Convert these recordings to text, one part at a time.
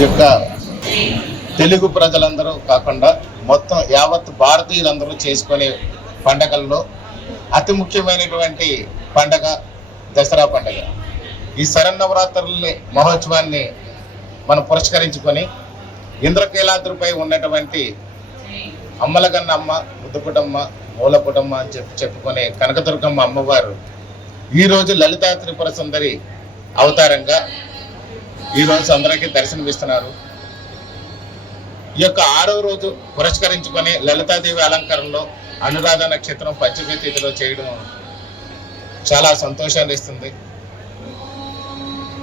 యొక్క తెలుగు ప్రజలందరూ కాకుండా మొత్తం యావత్ భారతీయులందరూ చేసుకునే పండగల్లో అతి ముఖ్యమైనటువంటి పండగ దసరా పండగ. ఈ శరన్నవరాత్రుల్ని మహోత్సవాన్ని మనం పురస్కరించుకొని ఇంద్రకీలాద్రిపై ఉన్నటువంటి అమ్మలగన్న అమ్మ ముద్దుపుటమ్మ మూలపుటమ్మ అని చెప్పి చెప్పుకునే కనకదుర్గమ్మ అమ్మవారు ఈరోజు లలితా త్రిపుర సుందరి అవతారంగా ఈరోజు అందరికీ దర్శనమిస్తున్నారు. ఈ యొక్క ఆరవ రోజు పురస్కరించుకొని లలితాదేవి అలంకరణలో అనురాధ నక్షత్రం పంచమి తిథిలో చేయడం చాలా సంతోషాన్ని ఇస్తుంది.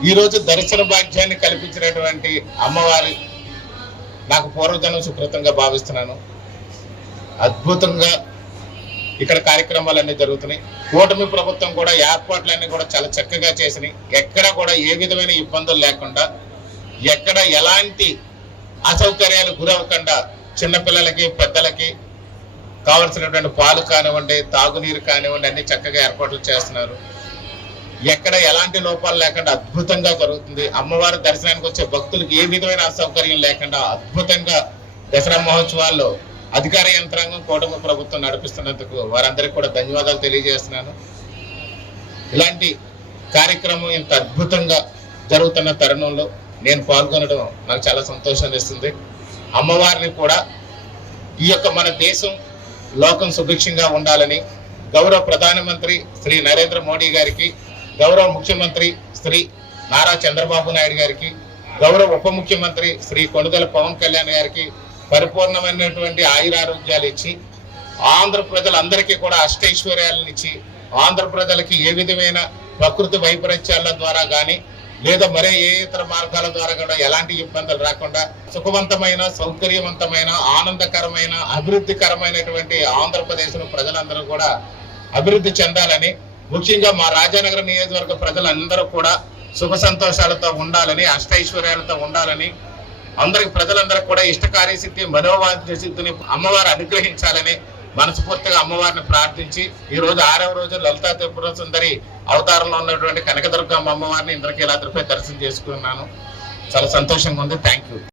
ఈరోజు దర్శన భాగ్యాన్ని కల్పించినటువంటి అమ్మవారి నాకు పూర్వజనం సుకృతంగా భావిస్తున్నాను. అద్భుతంగా ఇక్కడ కార్యక్రమాలన్నీ జరుగుతున్నాయి. కూటమి ప్రభుత్వం కూడా ఏర్పాట్లన్నీ కూడా చాలా చక్కగా చేసినాయి. ఎక్కడ కూడా ఏ విధమైన ఇబ్బందులు లేకుండా ఎక్కడ ఎలాంటి అసౌకర్యాలు గురవ్వకుండా చిన్నపిల్లలకి పెద్దలకి కావలసినటువంటి పాలు కానివ్వండి తాగునీరు కానివ్వండి అన్ని చక్కగా ఏర్పాట్లు చేస్తున్నారు. ఎక్కడ ఎలాంటి లోపాలు లేకుండా అద్భుతంగా జరుగుతుంది. అమ్మవారి దర్శనానికి వచ్చే భక్తులకు ఏ విధమైన అసౌకర్యం లేకుండా అద్భుతంగా దసరా మహోత్సవాల్లో అధికార యంత్రాంగం కూటమి ప్రభుత్వం నడిపిస్తున్నందుకు వారందరికీ కూడా ధన్యవాదాలు తెలియజేస్తున్నాను. ఇలాంటి కార్యక్రమం ఇంత అద్భుతంగా జరుగుతున్న తరుణంలో నేను పాల్గొనడం నాకు చాలా సంతోషాన్ని ఇస్తుంది. అమ్మవారిని కూడా ఈ యొక్క మన దేశం లోకం సుభిక్షంగా ఉండాలని గౌరవ ప్రధానమంత్రి శ్రీ నరేంద్ర మోడీ గారికి గౌరవ ముఖ్యమంత్రి శ్రీ నారా చంద్రబాబు నాయుడు గారికి గౌరవ ఉప ముఖ్యమంత్రి శ్రీ కొణిదెల పవన్ కళ్యాణ్ గారికి పరిపూర్ణమైనటువంటి ఆయురారోగ్యాలు ఇచ్చి ఆంధ్ర ప్రజలందరికీ కూడా అష్టైశ్వర్యాలను ఇచ్చి ఆంధ్ర ప్రజలకి ఏ విధమైన ప్రకృతి వైపరీత్యాల ద్వారా కానీ లేదా మరే ఏ ఇతర మార్గాల ద్వారా కూడా ఎలాంటి ఇబ్బందులు రాకుండా సుఖవంతమైన సౌకర్యవంతమైన ఆనందకరమైన అభివృద్ధికరమైనటువంటి ఆంధ్రప్రదేశ్లో ప్రజలందరూ కూడా అభివృద్ధి చెందాలని ముఖ్యంగా మా రాజానగర నియోజకవర్గ ప్రజలందరూ కూడా సుఖ సంతోషాలతో ఉండాలని అష్టైశ్వర్యాలతో ఉండాలని అందరికి ప్రజలందరికీ కూడా ఇష్టకార్య సిద్ధి మనోవాంఛ అమ్మవారు అనుగ్రహించాలని మనస్ఫూర్తిగా అమ్మవారిని ప్రార్థించి ఈ రోజు ఆరవ రోజు లలితా త్రిపుర సుందరి అవతారంలో ఉన్నటువంటి కనకదుర్గమ్మ అమ్మవారిని ఇంద్రకీలాద్రిపై దర్శనం చేసుకున్నాను. చాలా సంతోషంగా ఉంది. Thank you